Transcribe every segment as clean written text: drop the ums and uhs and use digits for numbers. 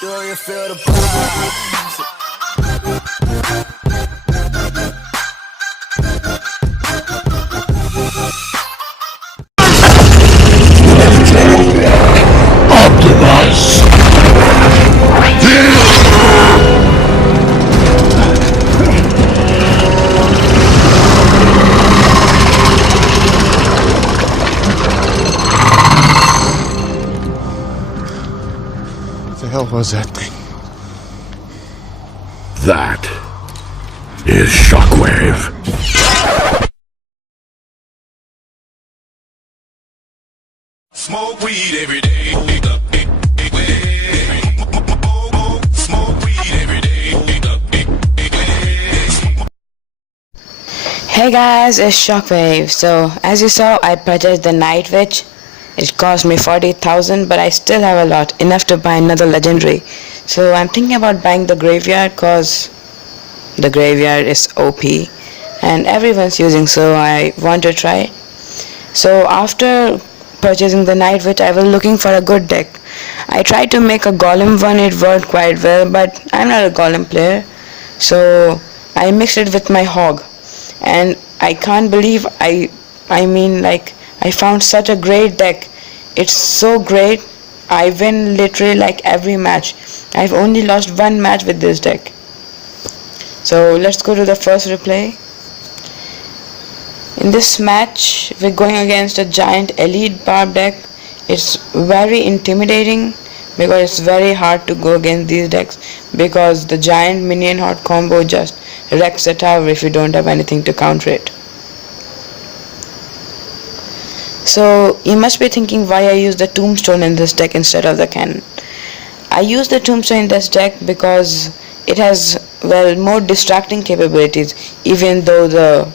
Do you feel the vibes? What the hell was that thing? That is Shockwave. Smoke weed every day. Smoke weed every day. Hey guys, it's Shockwave. So as you saw, I purchased the Night Witch. It cost me 40,000, but I still have a lot, enough to buy another legendary. So I'm thinking about buying the Graveyard cause the Graveyard is OP and everyone's using, so I want to try it. So after purchasing the Night Witch, I was looking for a good deck. I tried to make a Golem one, it worked quite well, but I'm not a Golem player. So I mixed it with my Hog. And I can't believe I found such a great deck. It's so great. I win literally like every match. I've only lost one match with this deck. So let's go to the first replay. In this match, we're going against a giant elite barb deck. It's very intimidating because it's very hard to go against these decks because the giant minion hot combo just wrecks the tower if you don't have anything to counter it. So you must be thinking why I use the tombstone in this deck instead of the cannon. I use the tombstone in this deck because it has more distracting capabilities, even though the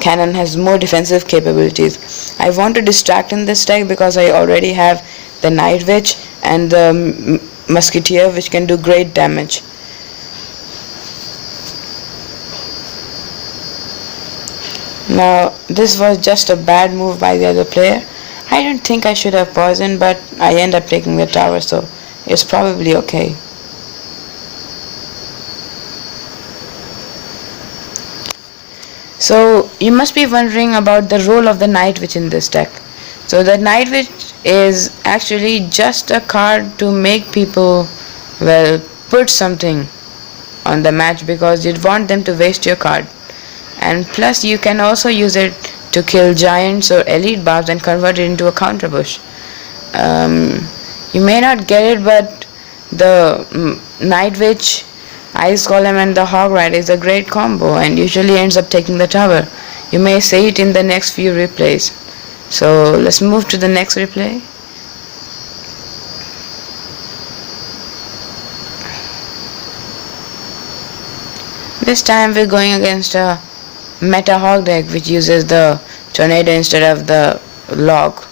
cannon has more defensive capabilities. I want to distract in this deck because I already have the Night Witch and the Musketeer, which can do great damage. Now this was just a bad move by the other player. I don't think I should have poisoned, but I end up taking the tower, so it's probably okay. So you must be wondering about the role of the Night Witch in this deck. So the Night Witch is actually just a card to make people put something on the match because you'd want them to waste your card. And plus you can also use it to kill giants or elite barbs and convert it into a counter push. You may not get it, but the Night Witch, Ice Golem and the Hog Rider is a great combo and usually ends up taking the tower. You may see it in the next few replays. So let's move to the next replay. This time we're going against a Meta Hog deck which uses the Tornado instead of the Log.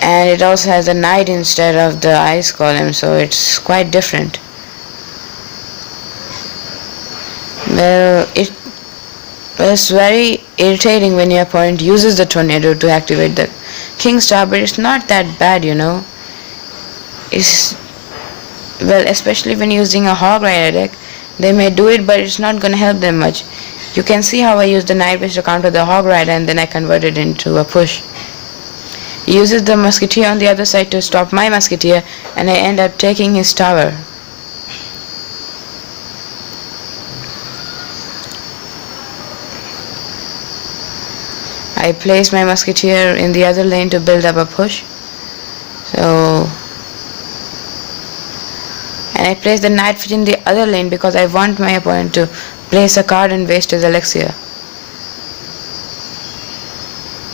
And it also has the Knight instead of the Ice Golem, so it's quite different. It's very irritating when your opponent uses the Tornado to activate the King Star, but it's not that bad, you know. Especially when using a Hog Rider deck, they may do it, but it's not going to help them much. You can see how I used the Night Witch to counter the Hog Rider and then I converted it into a push. He uses the Musketeer on the other side to stop my Musketeer and I end up taking his tower. I place my Musketeer in the other lane to build up a push. And I place the Night Witch in the other lane because I want my opponent to place a card and waste his elixir.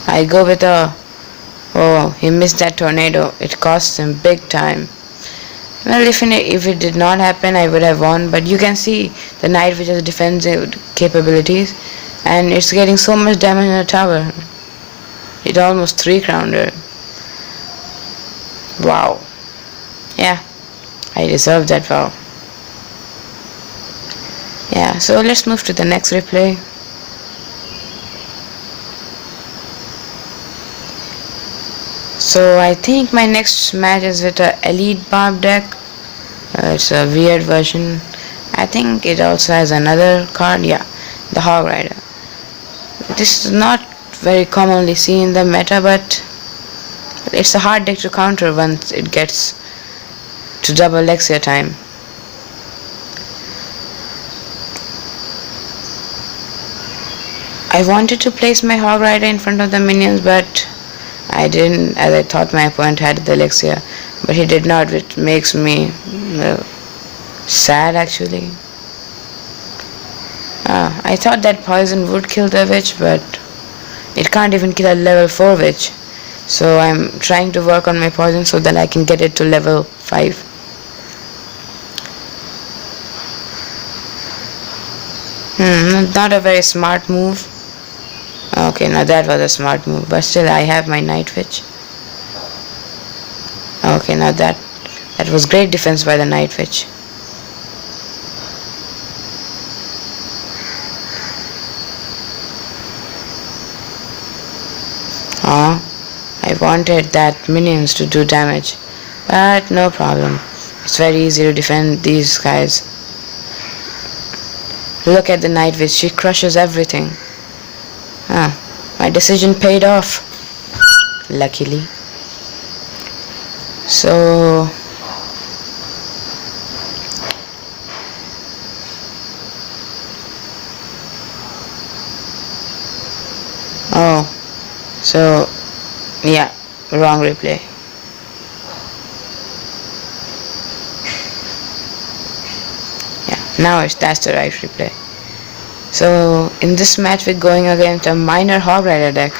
I go with he missed that Tornado. It costs him big time. Well, if it did not happen, I would have won, but you can see the Night Witch has defensive capabilities and it's getting so much damage in the tower. It almost 3-crowned her. Wow. Yeah, I deserve that vow. Yeah, so let's move to the next replay. So I think my next match is with a Elite Barb deck. It's a weird version. I think it also has another card. Yeah, the Hog Rider. This is not very commonly seen in the meta, but it's a hard deck to counter once it gets to double Lexia time. I wanted to place my Hog Rider in front of the minions, but I didn't, as I thought my opponent had the Lexia, but he did not, which makes me sad actually. I thought that poison would kill the witch, but it can't even kill a level 4 witch. So I'm trying to work on my poison so that I can get it to level 5. Not a very smart move. Okay, now that was a smart move, but still I have my Night Witch. Okay, now that was great defense by the Night Witch. I wanted that minions to do damage, but no problem. It's very easy to defend these guys. Look at the Night Witch, she crushes everything. My decision paid off, luckily. So yeah, wrong replay. Yeah, now that's the right replay. So in this match we're going against a minor Hog Rider deck.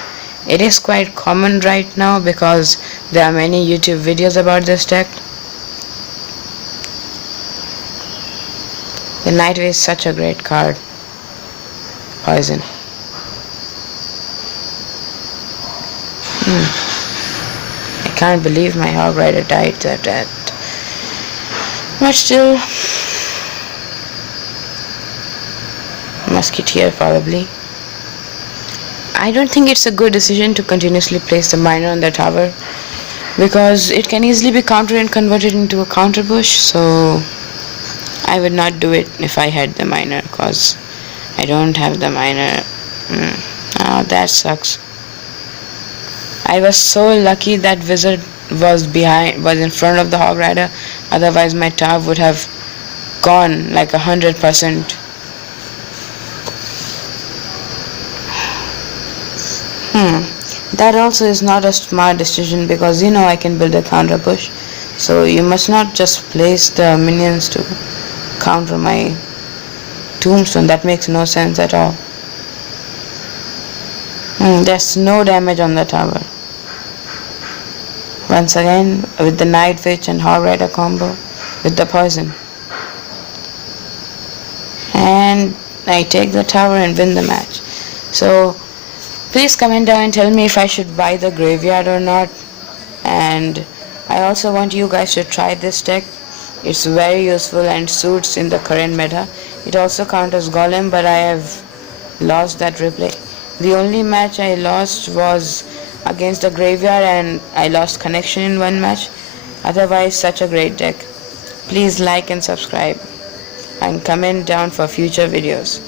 It is quite common right now because there are many YouTube videos about this deck. The Night Witch is such a great card. Poison. I can't believe my Hog Rider died to that. But still, Musketeer probably. I don't think it's a good decision to continuously place the miner on the tower because it can easily be countered and converted into a counter push, so I would not do it if I had the miner because I don't have the miner. That sucks. I was so lucky that Wizard was in front of the Hog Rider, otherwise my tower would have gone like 100%. That also is not a smart decision because I can build a counter push. So you must not just place the minions to counter my tombstone. That makes no sense at all. There's no damage on the tower. Once again with the Night Witch and Hog Rider combo with the poison. And I take the tower and win the match. So please comment down and tell me if I should buy the graveyard or not. And I also want you guys to try this deck. It's very useful and suits in the current meta. It also counters Golem, but I have lost that replay. The only match I lost was against the graveyard and I lost connection in one match. Otherwise, such a great deck. Please like and subscribe and comment down for future videos.